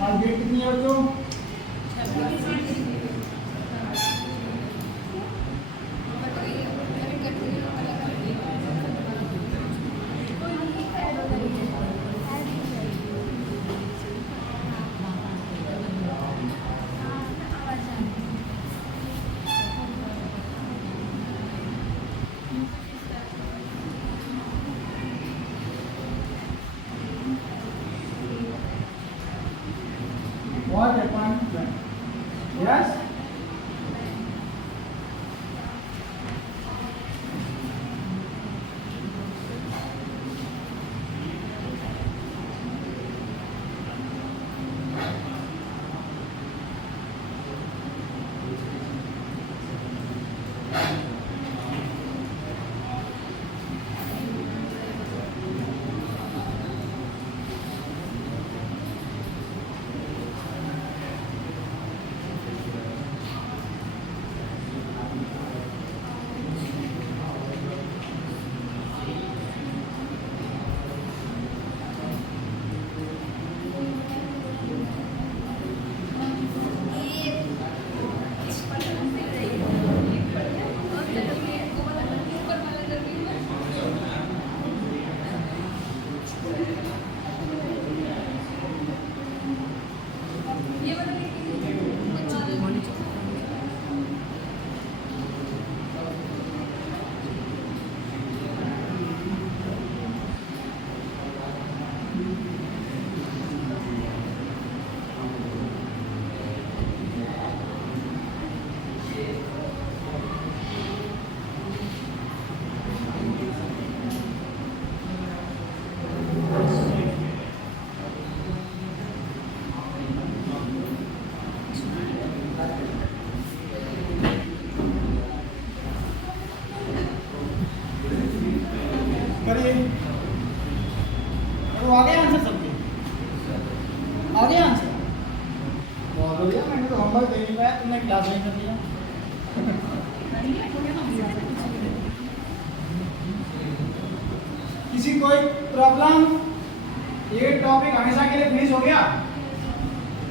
और डेट कितनी है बच्चों? What happened? Yes? करिए। तो आ गए आंसर सबके? आ गए आंसर? बहुत बढ़िया। मैंने तो होमवर्क दे नहीं पाया, तुमने क्लास में कर दिया। किसी कोई प्रॉब्लम? ये टॉपिक हमेशा के लिए फिनिश हो गया।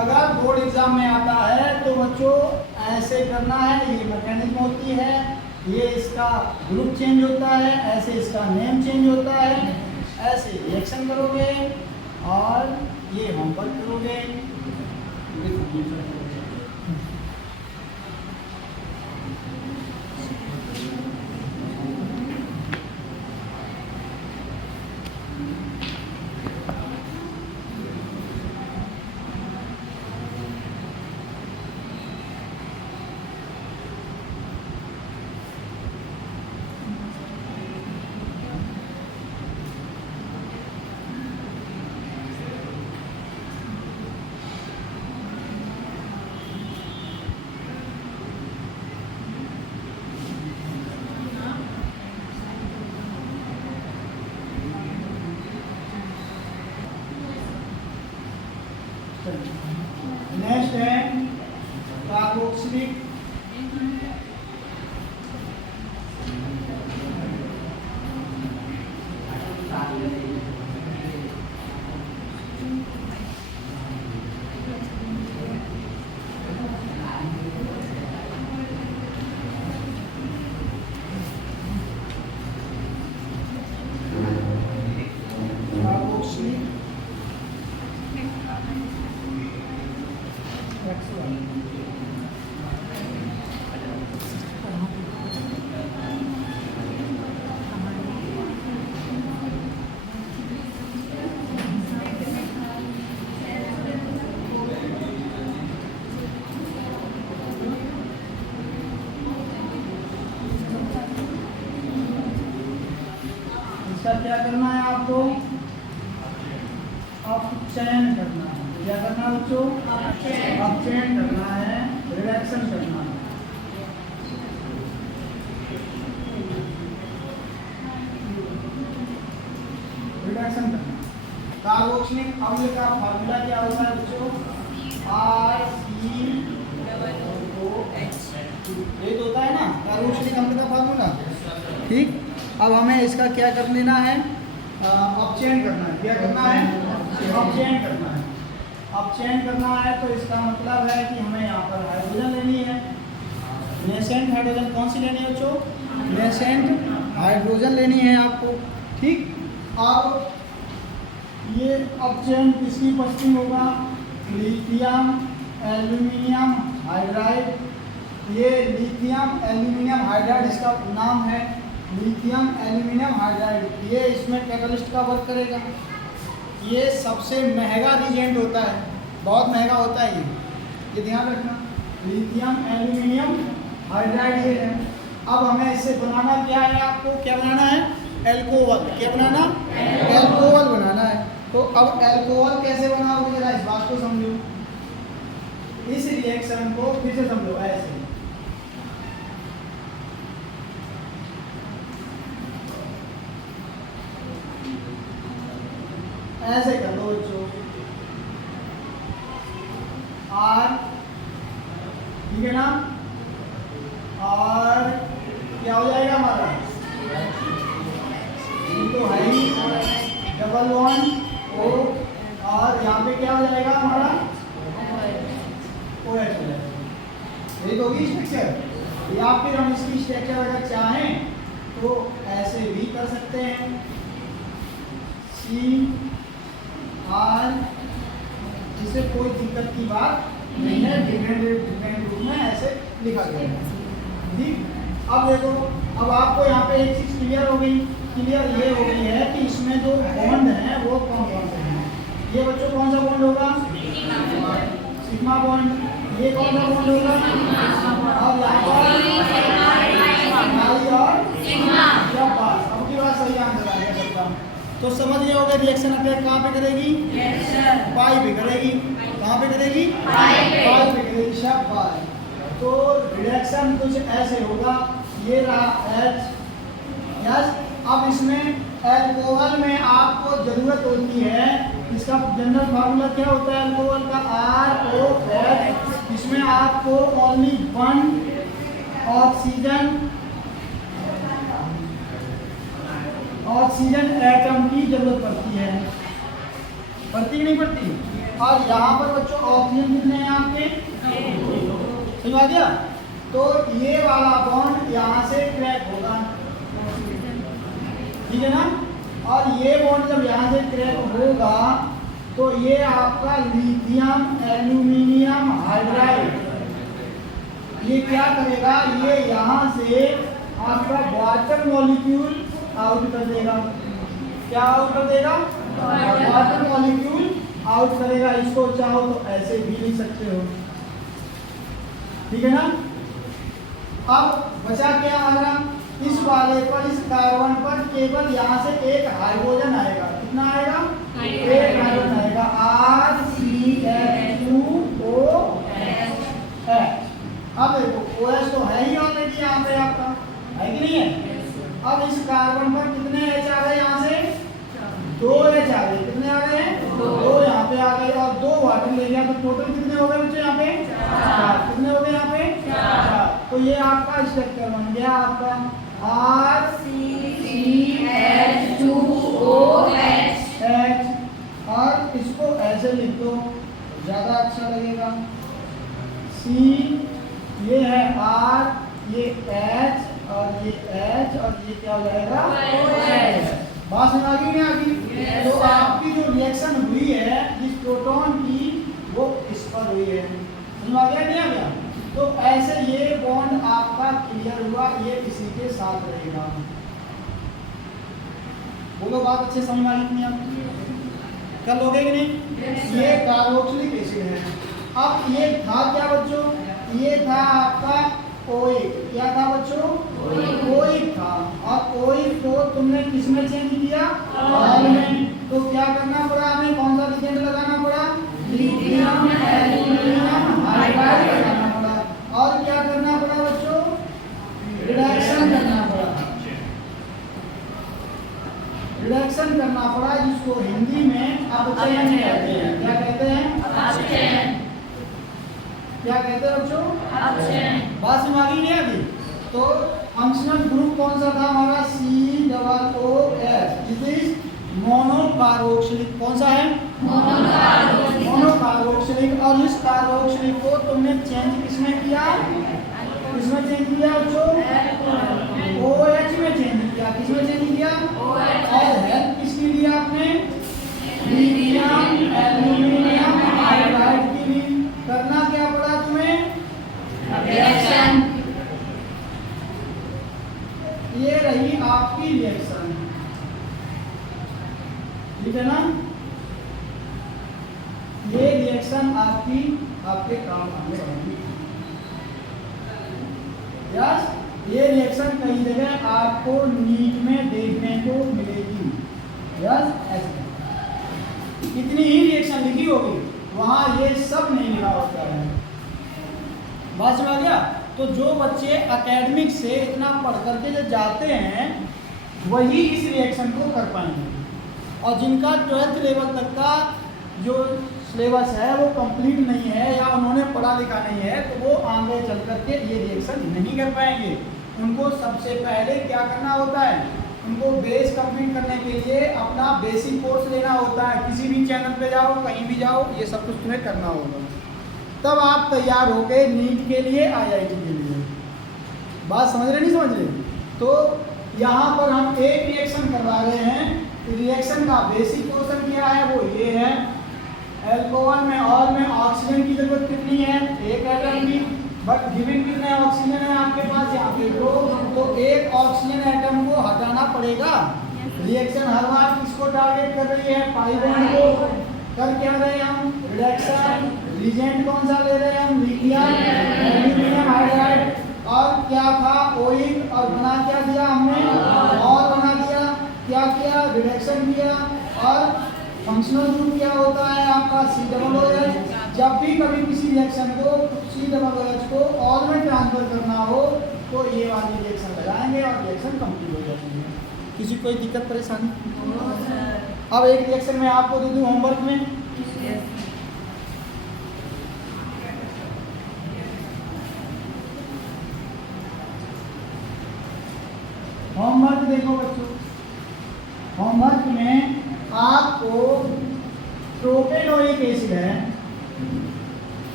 अगर बोर्ड एग्जाम में आता है तो बच्चों ऐसे करना है, ये मैकेनिज्म होती है, ये इसका ग्रुप चेंज होता है, ऐसे इसका नेम चेंज होता है, ऐसे रिएक्शन करोगे और ये होमवर्क करोगे। नेक्स्ट है कार्बोक्सिलिक इसका क्या करना है आपको? अपचयन करना है। क्या करना है बच्चों? अपचयन करना है, रिडक्शन करना है। रिडक्शन करना। कार्बोक्सिलिक अम्ल का फार्मूला क्या होता है बच्चों? ReOH। ये तो होता है ना कार्बोक्सिलिक अम्ल का फार्मूला। ठीक, अब हमें इसका क्या कर लेना है? अपचयन करना है। क्या करना है? अपचयन करना है। अब चेंज करना है तो इसका मतलब है कि हमें यहाँ पर हाइड्रोजन लेनी है। नेसेंट हाइड्रोजन कौन सी लेनी है बच्चों? नेसेंट हाइड्रोजन लेनी है आपको। ठीक, अब ये अब चेंज किसकी पश्चिम होगा? Lithium aluminium hydride. ये लिथियम एल्यूमिनियम हाइड्राइड इसका नाम है, लिथियम एल्यूमिनियम हाइड्राइड। ये इसमें कैटलिस्ट का वर्क करेगा। ये सबसे महंगा रिएजेंट होता है, बहुत महंगा होता है ये ध्यान रखना। लिथियम एल्यूमिनियम हाइड्राइड ये है। अब हमें इससे बनाना क्या है? आपको क्या बनाना है? एल्कोहल। क्या बनाना? एल्कोहल बनाना है। तो अब एल्कोहल कैसे बनाओगे, जरा इस बात को समझो। इस रिएक्शन को फिर से समझो। ऐसे ऐसे कर लो बच्चों। और ठीक है ना, और क्या हो जाएगा हमारा? तो है ही डबल बॉन्ड ओ, और यहाँ पे क्या हो जाएगा हमारा? ओ एच हो जाएगा। यही तो होगी स्ट्रक्चर। या फिर हम इसकी स्ट्रक्चर अगर चाहें तो ऐसे भी कर सकते हैं। सी आर, जिससे कोई दिक्कत की बात नहीं है। डिफरेंट रूप में ऐसे लिखा गया है। ठीक, अब देखो, अब आपको यहाँ पे एक चीज क्लियर हो गई। क्लियर ये हो गई है कि इसमें जो बॉन्ड है वो कौन कौन से हैं। ये बच्चों कौन सा बॉन्ड होगा? Sigma bond. ये कौन सा बॉन्ड होगा? अब यहाँ पर अब की बात सही आंसर आ गया सबका। तो समझ गए होगा रिएक्शन अटैक कहाँ पे करेगी? पाई पे करेगी। कहाँ पे करेगी? पाई पे करेगी। शाबाश। तो रिएक्शन कुछ ऐसे होगा। ये रहा H। यस, अब इसमें अल्कोहल में आपको जरूरत होती है, इसका जनरल फार्मूला क्या होता है अल्कोहल का? ROH। इसमें आपको ओनली वन ऑक्सीजन एटम की जरूरत पड़ती है। पड़ती कि नहीं पड़ती? और यहाँ पर बच्चों ऑक्सीजन कितने हैं आपके? समझ आ गया? तो ये वाला बॉन्ड यहाँ से क्रैक होगा, ठीक है ना। और ये बॉन्ड जब यहाँ से क्रैक होगा तो ये आपका लिथियम एल्यूमिनियम हाइड्राइड ये क्या करेगा? ये यहाँ से आपका वाटर मॉलिक्यूल आउट कर देगा। क्या आउट कर देगा? वाटर मॉलिक्यूल आउट करेगा। इसको चाहो तो ऐसे भी लिख सकते हो, ठीक है ना। अब बचा क्या हमारा? इस वाले पर, इस कार्बन पर केवल यहाँ से एक हाइड्रोजन आएगा। कितना आएगा? एक हाइड्रोजन आएगा। RCH2OH। अब देखो OH तो है ही ऑलरेडी यहाँ पे आपका, है कि नहीं है? अब इस कार्बन पर कितने H आ गए? यहाँ से 2 H आ गए। कितने आ गए? 2 यहाँ पे आ गए। और 2 वाटर ले गया तो टोटल कितने हो गए बच्चे यहाँ पे? 4। कितने हो गए यहाँ पे? 4। तो ये आपका स्ट्रक्चर बन गया आपका RCH2OH। और इसको ऐसे लिख दो, ज्यादा अच्छा लगेगा। C ये है R, ये H और ये H और ये क्या हो जाएगा? OH। बात समझ आ गई नहीं आ गई? तो आपकी जो रिएक्शन हुई है इस प्रोटॉन की वो इस पर हुई है। समझ आ गया नहीं आ गया? तो ऐसे ये बॉन्ड आपका क्लियर हुआ, ये इसी के साथ रहेगा। बोलो बात अच्छे समझ आ गई नहीं आपको? कर लोगे कि नहीं? ये कार्बोक्सिलिक एसिड है। अब ये था क्या बच्चों? ये था आपका ओइक। क्या था बच्चों? ओइक था। और ओइक को तुमने किस में चेंज किया? ऑयल में। तो क्या करना पड़ा हमें? कौन सा रिएजेंट लगाना पड़ा? लिथियम एल्यूमिनियम हाइड्राइड लगाना पड़ा। और क्या करना पड़ा बच्चों? रिडक्शन करना पड़ा। रिडक्शन करना पड़ा, जिसको हिंदी में अपचयन कहते हैं। क्या कहते हैं? अपचयन। क्या कहते हैं बच्चों? अपचयन। बात समझ आ गई नहीं अभी? तो फंक्शनल ग्रुप कौन सा था हमारा? COOH। This is monocarboxylic. कौन सा है? मोनोकार्बोक्सिलिक। और इस कार्बोक्सिलिक को तुमने चेंज किसमें किया? किसमें चेंज किया बच्चों? OH में चेंज किया। किसमें चेंज किया? और हेल्प किसकी ली आपने? लिथियम एल्यूमिनियम हाइड्राइड की ली। करना क्या पड़ा तुम्हें? रिएक्शन। ये रही आपकी रिएक्शन, ठीक है ना? ये रिएक्शन आपके काम आने वाली। यस, ये रिएक्शन कई जगह आपको नीट में देखने को मिलेगी। यस, ऐसे कितनी ही रिएक्शन लिखी होगी वहां ये सब नहीं लिखा होता है। बात समझ आ गया? तो जो बच्चे एकेडमिक से इतना पढ़ करके जो जाते हैं वही इस रिएक्शन को कर पाएंगे, और जिनका 12th लेवल तक का जो सिलेबस है वो कंप्लीट नहीं है या उन्होंने पढ़ा लिखा नहीं है तो वो आगे चल करके ये रिएक्शन नहीं कर पाएंगे। उनको सबसे पहले क्या करना होता है? उनको बेस कंप्लीट करने के लिए अपना बेसिक कोर्स लेना होता है। किसी भी चैनल पे जाओ, कहीं भी जाओ, ये सब कुछ तुम्हें करना होगा, तब आप तैयार हो गए नीट के लिए, IIT के लिए। बात समझ रहे नहीं समझ रहे? तो यहाँ पर हम एक रिएक्शन करवा रहे हैं। रिएक्शन का बेसिक पोर्शन क्या है? वो ये है, एल्कोहल में और में ऑक्सीजन की जरूरत कितनी है? एक एटम की, बट गिवन कितने ऑक्सीजन है आपके पास? यहाँ पे दो। तो एक ऑक्सीजन एटम को हटाना पड़ेगा। रिएक्शन हर बार किसको टारगेट कर रही है? पाई बॉन्ड को। कर क्या रहे हैं हम? रिडक्शन। रिजेंट कौन सा ले रहे हैं हम? Lithium aluminium hydride. और क्या था? OH। और बना क्या दिया हमने? और बना दिया। क्या किया? रिडक्शन किया। और फंक्शनल ग्रुप क्या होता है आपका? COOH। जब भी कभी किसी रिएक्शन को COOH को ऑल में ट्रांसफर करना हो तो ये वाली रिएक्शन लगाएंगे और रिएक्शन कंप्लीट हो जाती है। किसी कोई दिक्कत परेशानी? अब एक रिएक्शन में आपको दे दूं होमवर्क में। होमवर्क देखो बच्चों, होमवर्क में आपको प्रोपेनोइक एसिड है,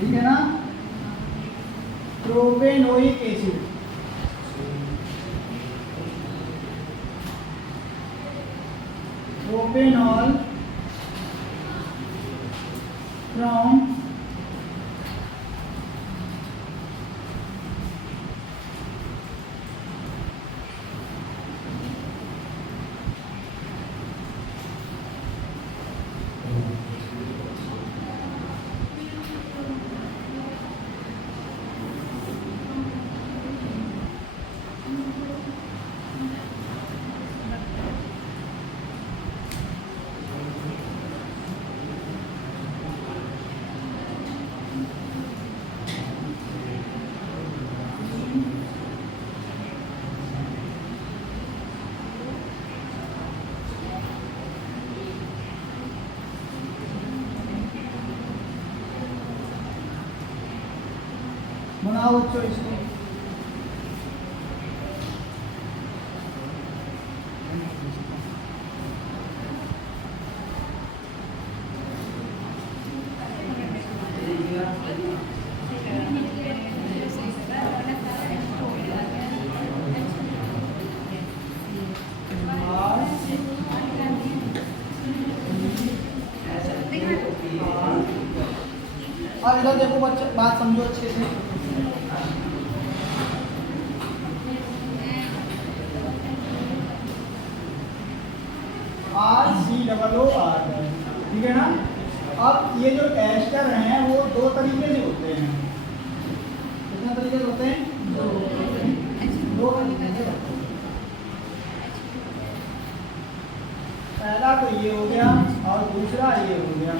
ठीक है ना? प्रोपेनोइक एसिड, प्रोपेनॉल फ्रॉम बनाओ बच्चों इसको। अब इधर देखो बच्चे, बात समझो अच्छे से। RCOOR, ठीक है ना? अब ये जो एस्टर हैं वो दो तरीके से होते हैं। कितने तरीके से होते हैं? दो तरीके से होते हैं। पहला तो ये हो गया और दूसरा ये हो गया।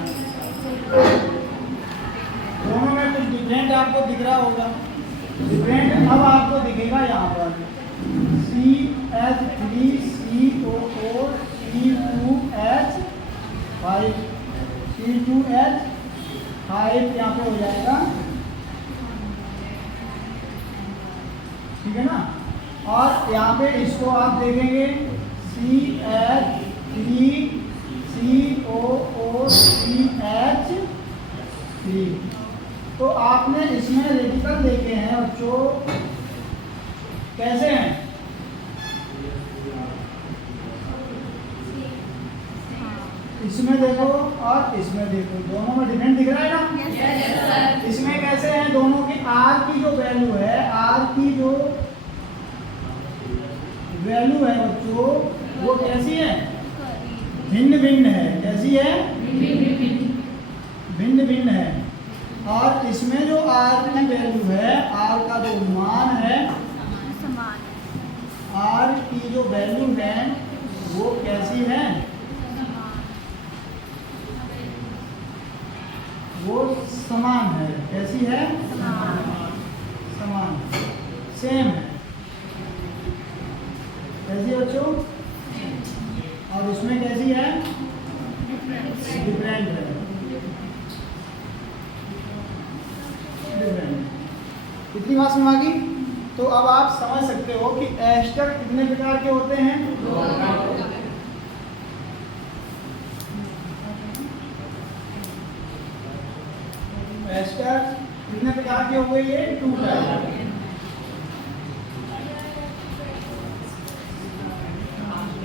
दोनों में कुछ डिफरेंट आपको दिख रहा होगा। डिफरेंट अब आपको दिखेगा यहाँ पर CH3COO C2H5, C2H5 यहाँ पे हो जाएगा, ठीक है ना? और यहाँ पे इसको आप देखेंगे CH3COO CH, 3। तो आपने इसमें रेडिकल देखे हैं बच्चों, कैसे हैं? इसमें देखो और इसमें देखो, दोनों में डिफरेंट दिख रहा है ना? Yes, sir. इसमें कैसे हैं दोनों की? आर की जो वैल्यू है, आर की जो वैल्यू है बच्चों, वो कैसी है? भिन्न भिन्न है। कैसी है? भिन्न भिन्न है। और इसमें जो आर की वैल्यू है, आर का जो मान है, आर की जो वैल्यू है वो कैसी है? वो समान है। कैसी है? समान, सेम है। कैसी है बच्चों? और इसमें कैसी है? डिफरेंट है। डिफरेंट। कितनी बात समझ आ गई? तो अब आप समझ सकते हो कि एस्टर कितने प्रकार के होते हैं? एस्टर कितने प्रकार के हो गए? ये 2 टाइप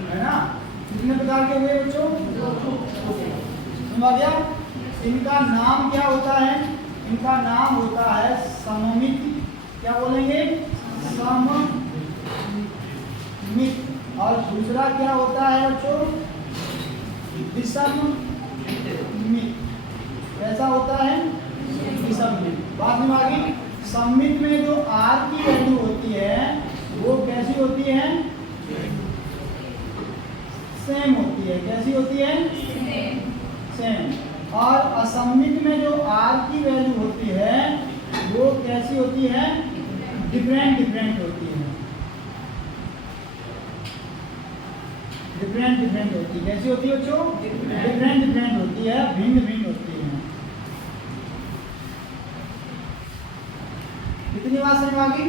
है ना? कितने प्रकार के हुए बच्चों? 2। समझ गया? इनका नाम क्या होता है? इनका नाम होता है सममित। क्या बोलेंगे? सममित। और दूसरा क्या होता है बच्चों? विषममित। कैसा होता है? विषममित। बात में आ गई? सममित में जो आर की वैल्यू होती है वो कैसी होती है? सेम होती है। कैसी होती है? सेम। और असममित में जो आर की वैल्यू होती है वो कैसी होती है? डिफरेंट होती है। डिफरेंट होती है। कैसी होती है बच्चों? डिफरेंट होती है, भिन्न होती है। कितनी बात समझ आ गई?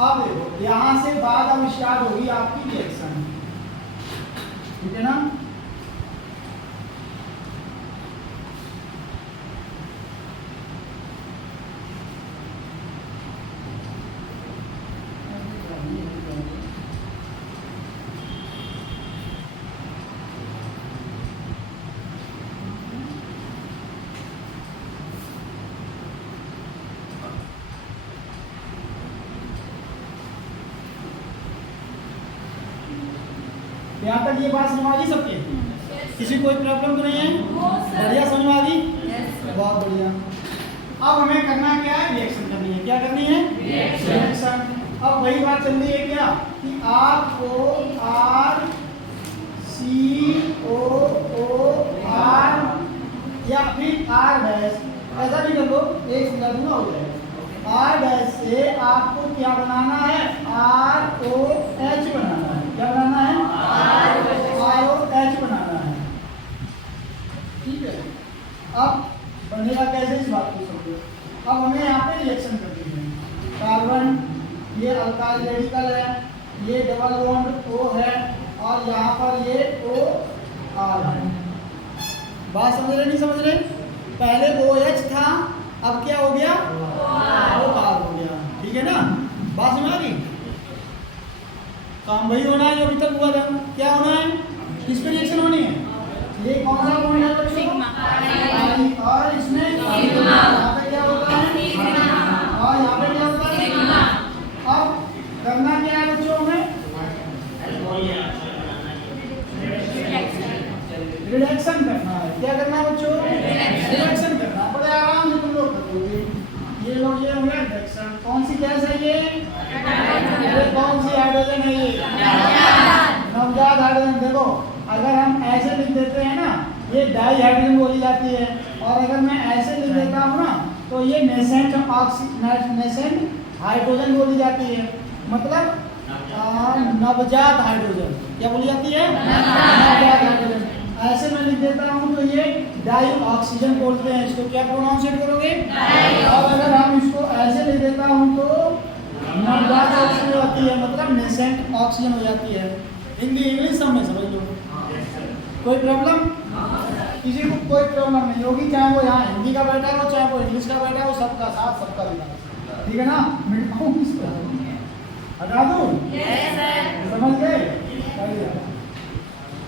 अब देखो, यहाँ से बाद अब स्टार्ट होगी आपकी रिएक्शन। ठीक है ना? यहाँ तक ये बात समझ आ गई सबके? किसी कोई प्रॉब्लम तो नहीं है? बढ़िया समझ आ गई? बहुत बढ़िया। अब हमें करना क्या है? रिएक्शन करनी है। क्या करनी है? रिएक्शन। अब वही बात चल रही है क्या कि आपको आर CO O R या फिर R डैश, ऐसा भी कर लो, एक सिंगल दूंगा हो जाएगा। R डैश से आपको क्या बनाना है? ROH बनाना है। क्या बनाना है? ROH बनाना है। ठीक है। अब बनेगा कैसे इस बात को समझो। अब हमें यहाँ पे रिएक्शन करनी है। कार्बन, ये अल्काइल रेडिकल है, ये डबल बॉन्ड O है और यहाँ पर ये OR है। बात समझ रहे नहीं समझ रहे? पहले OH था, अब क्या हो गया? OR हो गया। ठीक है ना? बात समझ आ गई? काम वही होना है जो अभी तक हुआ था। क्या होना है? किस पे रिएक्शन होनी है? ये कौन सा बॉन्ड है बच्चों? और इसमें यहाँ पे क्या होता है? और यहाँ पे क्या होता है? अब करना क्या है बच्चों हमें? रिडक्शन करना है। क्या करना है बच्चों? रिडक्शन करना है। बड़े आराम से तुम लोग कर दोगे। ये लोग ये होंगे रिडक्शन। कौन सी गैस है ये? कौन सी हाइड्रोजन है ये? नवजात हाइड्रोजन। देखो, अगर हम ऐसे लिख देते हैं ना, ये डाई हाइड्रोजन बोली जाती है, और अगर मैं ऐसे लिख देता हूँ ना तो ये नेसेंट हाइड्रोजन बोली जाती है। मतलब नवजात हाइड्रोजन। क्या बोली जाती है? नवजात हाइड्रोजन। ऐसे मैं लिख देता हूँ तो ये डाई ऑक्सीजन बोलते हैं। इसको क्या प्रोनाउंसिएट करोगे? और अगर हम इसको ऐसे लिख देता हूँ तो नवजात ऑक्सीजन हो जाती है, मतलब नेसेंट ऑक्सीजन हो जाती है। हिंदी इंग्लिश सब में समझ लो। कोई प्रॉब्लम? किसी को कोई प्रॉब्लम नहीं होगी, चाहे वो यहाँ हिंदी का बैठा हो चाहे वो इंग्लिश का बैठा हो, सबका साथ सबका विकास, ठीक है ना। मिटाऊं इसको, हटा दूं? Yes sir. समझ गए? चलिए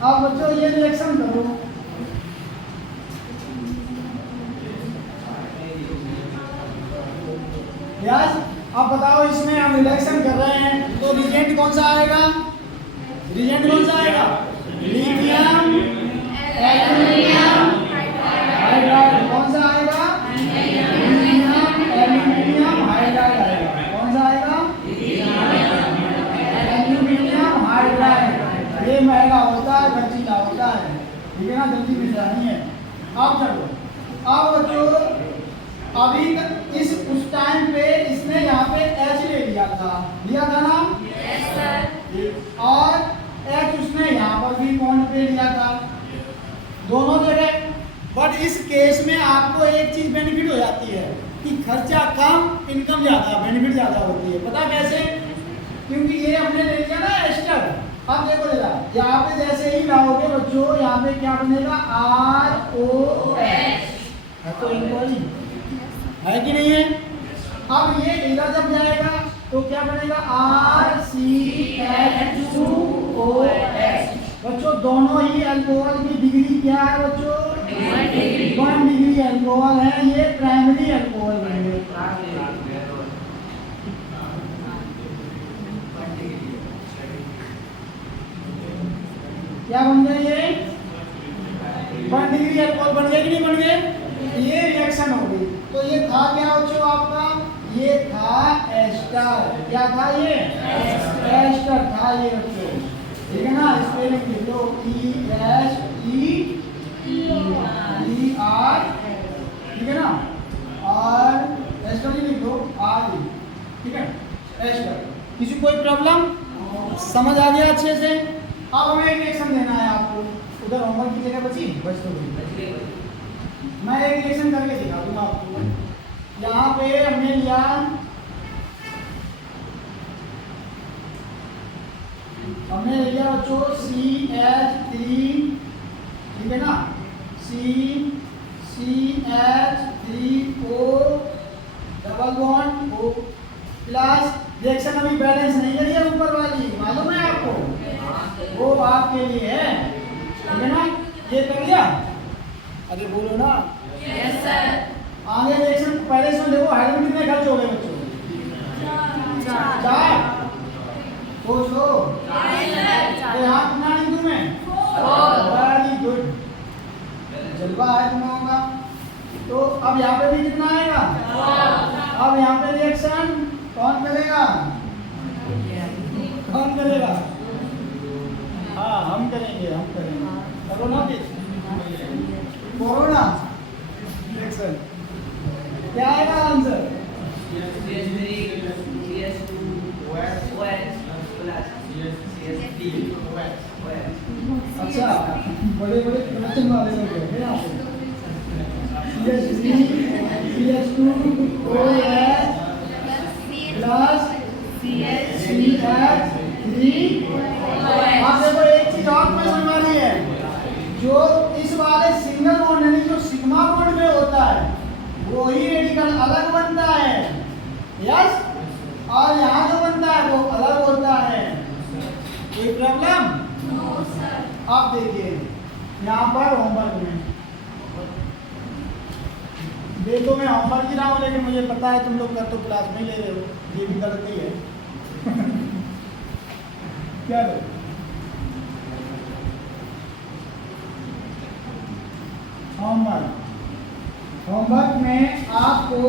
अब बच्चों ये रिएक्शन करो। यस, अब बताओ इसमें हम रिएक्शन कर रहे हैं तो रिएजेंट कौन सा आएगा? रिएजेंट कौन सा आएगा? Lithium aluminium hydride. कौन सा आएगा? लिथियम एल्यूमिनियम हाइड्राइड आएगा। कौन सा आएगा? Aluminium hydride. ये महंगा होता है, खर्चीला होता है, ठीक है ना, जल्दी मिल जानी है। अब चलो, अब जो अभी तक इस उस टाइम पे इसने यहाँ पे H ले लिया था ना? Yes sir. और H उसने यहाँ पर भी बॉन्ड पे लिया था, दोनों जगह। बट इस केस में आपको एक चीज बेनिफिट हो जाती है कि खर्चा कम इनकम ज्यादा, बेनिफिट ज्यादा होती है। पता कैसे? क्योंकि ये हमने ले लिया ना एस्टर। अब देखो जरा, यहाँ पे जैसे ही लाओगे बच्चों, यहाँ पे क्या बनेगा? ROH। तो इनको है कि नहीं है? अब ये इधर जब जाएगा तो क्या बनेगा? RCH2OH। बच्चों दोनों ही अल्कोहल की डिग्री क्या है बच्चों? 1 डिग्री अल्कोहल है, ये प्राइमरी अल्कोहल बनेंगे। क्या बन गए ये? 1 डिग्री अल्कोहल बन गए कि नहीं बन गए? ये रिएक्शन हो गई। तो ये था क्या बच्चों आपका? ये था एस्टर। क्या था ये? एस्टर था ये बच्चों, ठीक है ना। स्पेलिंग लिख लो, ESTER, ठीक है ना। और एस्टर ही लिख लो, RE, ठीक है, एस्टर। किसी कोई प्रॉब्लम समझ आ गया अच्छे से? अब हमें एक रिएक्शन देना है आपको। उधर होमवर्क की जगह बची? बच तो गई। मैं एक रिएक्शन करके दिखा दूंगा आपको। यहाँ पे हमने लिया बच्चों CH3, ठीक है ना, CH3O double bond O plus. Reaction अभी बैलेंस नहीं करी है ऊपर वाली, मालूम है आपको? वो आपके लिए है, ठीक है ना। ये कर लिया? अरे बोलो ना। Yes sir. आगे रिएक्शन पहले सुन देखो, हाइड्रोजन कितने खर्च हो गए बच्चों? 4। सोचो। तो यहाँ कितना लिख दूं मैं? 4। वेरी गुड, जल्वा है तुम लोगों का। तो अब यहाँ पे भी कितना आएगा? 4। अब यहाँ पे रिएक्शन कौन करेगा? कौन करेगा? हाँ हम करेंगे, हम करेंगे। करो ना फिर, कोरोना रिएक्शन क्या आएगा आंसर? अच्छा, बड़े बड़े कनेक्शन वाले लोग हैं यहाँ पे। CH2OH plus CH3। आप देखो एक चीज और मैं समझ है, जो इस वाले सिंगल बॉन्ड यानी जो सिग्मा बॉन्ड में होता है वही रेडिकल अलग बनता है। यस, और यहाँ जो बनता है वो अलग होता है। कोई प्रॉब्लम? No sir. आप देखिए यहाँ पर होमवर्क में देखो, मैं होमवर्क ही रहा हूँ लेकिन मुझे पता है तुम लोग कर तो क्लास में ले रहे हो, ये भी गलती है। क्या लो? होमवर्क में आपको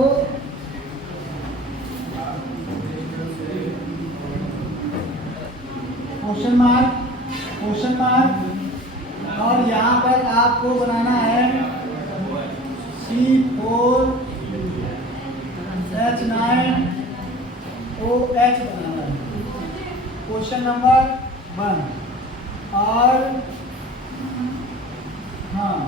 क्वेश्चन मार्क और यहाँ पर आपको बनाना है C4H9OH बनाना है, क्वेश्चन नंबर 1। और हाँ,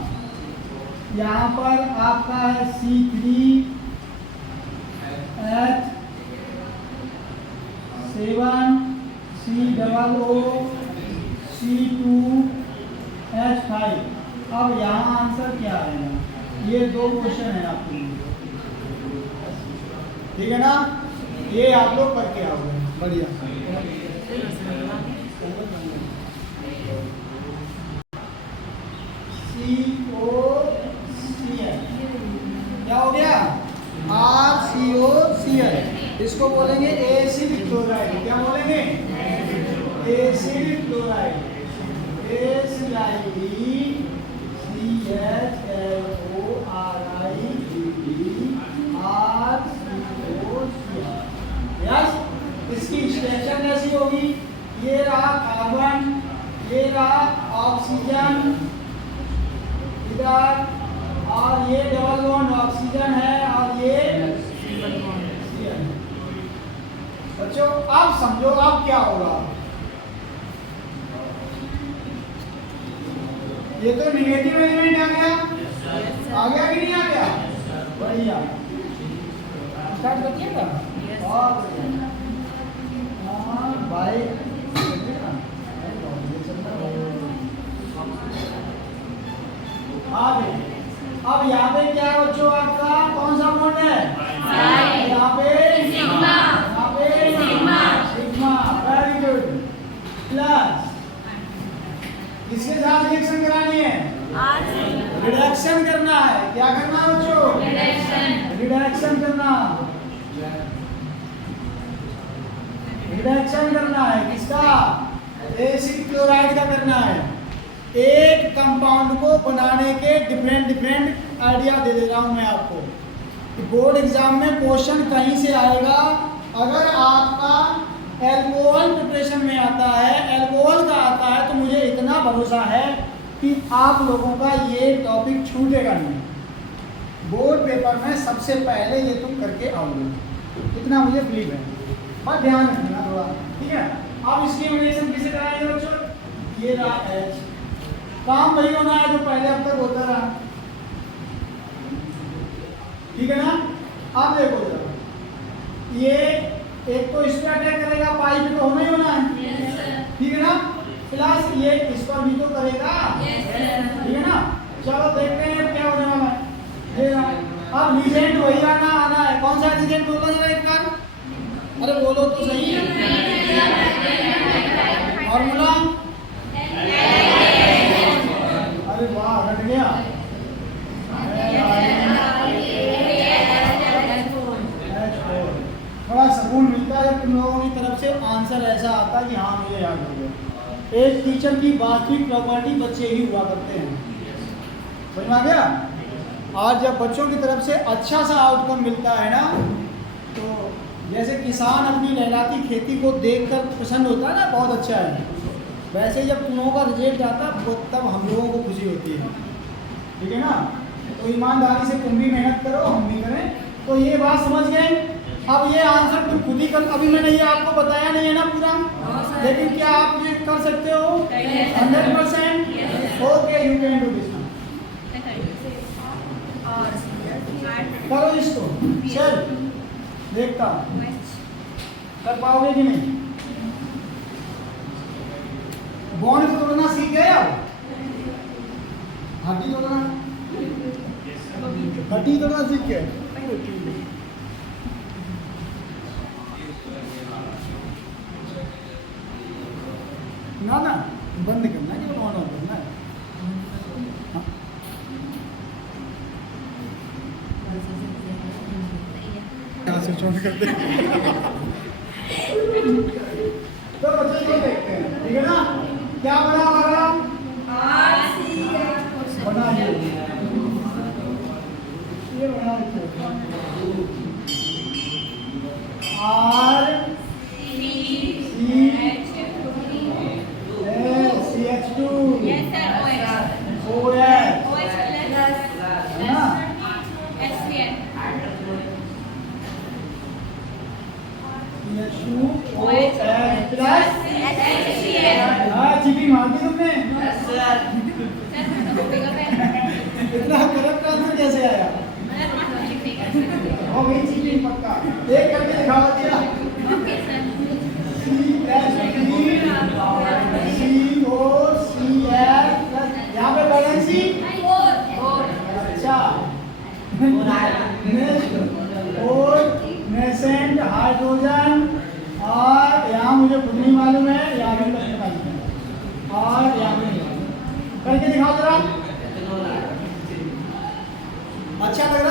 यहाँ पर आपका है C3H7 C O O C2H5, अब यहाँ आंसर क्या आएगा? ये दो क्वेश्चन है आपके लिए, ठीक है ना? ये आप लोग करके आओगे, बढ़िया। COCl क्या हो गया? RCOCl, इसको बोलेंगे एसिड क्लोराइड। क्या बोलेंगे? Acid chloride, yes. इसकी स्ट्रक्चर कैसी होगी? ये रहा कार्बन, ये रहा ऑक्सीजन इधर, और ये डबल बॉन्ड ऑक्सीजन है, और ये CN। बच्चों अब समझो अब क्या होगा। ये तो निगेटिव एलिमेंट आ गया, आ गया कि नहीं आ गया? बढ़िया, स्टार्ट करिएगा। और बाय अब यहाँ पे क्या है बच्चों? आपका कौन सा बॉन्ड है? यहाँ पे सिग्मा, यहाँ पे सिग्मा, वेरी गुड। प्लस किसके साथ रिएक्शन करानी है? रिडक्शन करना है। क्या करना है बच्चों? रिडक्शन करना, रिडक्शन करना है। किसका? एसिड क्लोराइड का करना है। एक कंपाउंड को बनाने के डिफरेंट आइडिया दे दे रहा हूं मैं आपको कि बोर्ड एग्जाम में क्वेश्चन कहीं से आएगा। अगर आपका एल्कोहल प्रिपरेशन में आता है, एल्कोहल का आता है, तो मुझे इतना भरोसा है कि आप लोगों का ये टॉपिक छूटेगा नहीं। बोर्ड पेपर में सबसे पहले ये तुम करके आओगे, इतना मुझे बिलीव है। बस ध्यान रखना थोड़ा, ठीक है? अब इसकी इवैल्यूएशन किसे कराएंगे बच्चों? ये रहा H, काम वही होना है जो पहले अब तक होता रहा, ठीक है ना? अब देखो जरा, ये एक तो इस पर अटैक करेगा, पाइप तो होना ही होना है, ठीक है ना? प्लस ये इस पर भी तो करेगा, ठीक है ना? चलो देखते हैं क्या होने वाला है। अब रीजेंट वही आना है। कौन सा रीजेंट बोलो जरा एक बार, अरे बोलो तो सही। फॉर्मूला, अरे वाह हट गया। बड़ा सुकून मिलता है जब तुम लोगों की तरफ से आंसर ऐसा आता है कि हाँ मुझे याद हो गया। एक टीचर की वास्तविक प्रॉपर्टी बच्चे ही हुआ करते हैं, समझ में आ गया? और जब बच्चों की तरफ से अच्छा सा आउटकम मिलता है ना, तो जैसे किसान अपनी लहलाती खेती को देखकर प्रसन्न होता है ना, बहुत अच्छा है, वैसे जब तुम लोगों का रिजल्ट आता है तब हम लोगों को खुशी होती है, ठीक है ना? तो ईमानदारी से तुम भी मेहनत करो, हम भी करें। तो ये बात समझ गए। अब ये आंसर तुम खुद ही कर, अभी मैंने ये आपको बताया नहीं है ना पूरा, लेकिन क्या आप ये कर सकते हो? 100%। Okay, you can do this. करो इसको, चल देखता हूँ कर पाओगे कि नहीं। बॉन्ड को तोड़ना सीख गए अब? हड्डी तोड़ना, हड्डी तोड़ना सीख गए? ना ना बंद करना कि ऑन ऑफ करना है। स्विच ऑन करते हैं। तो बच्चों को देखते हैं, ठीक है ना? क्या बना हमारा? बना ये बना R CH2 OH है ना? चीटी मार दी तुमने। इतना करप्ट आंसर कैसे आया? हो गई चीटी पक्का। एक करके दिखावा दिया। COCl, यहाँ पे बैलेंस ही और नेसेंट हाइड्रोजन, और यहाँ मुझे खुद नहीं मालूम है, यहाँ भी नहीं मालूम है, और यहाँ भी नहीं मालूम। करके दिखाओ जरा, अच्छा लग रहा है।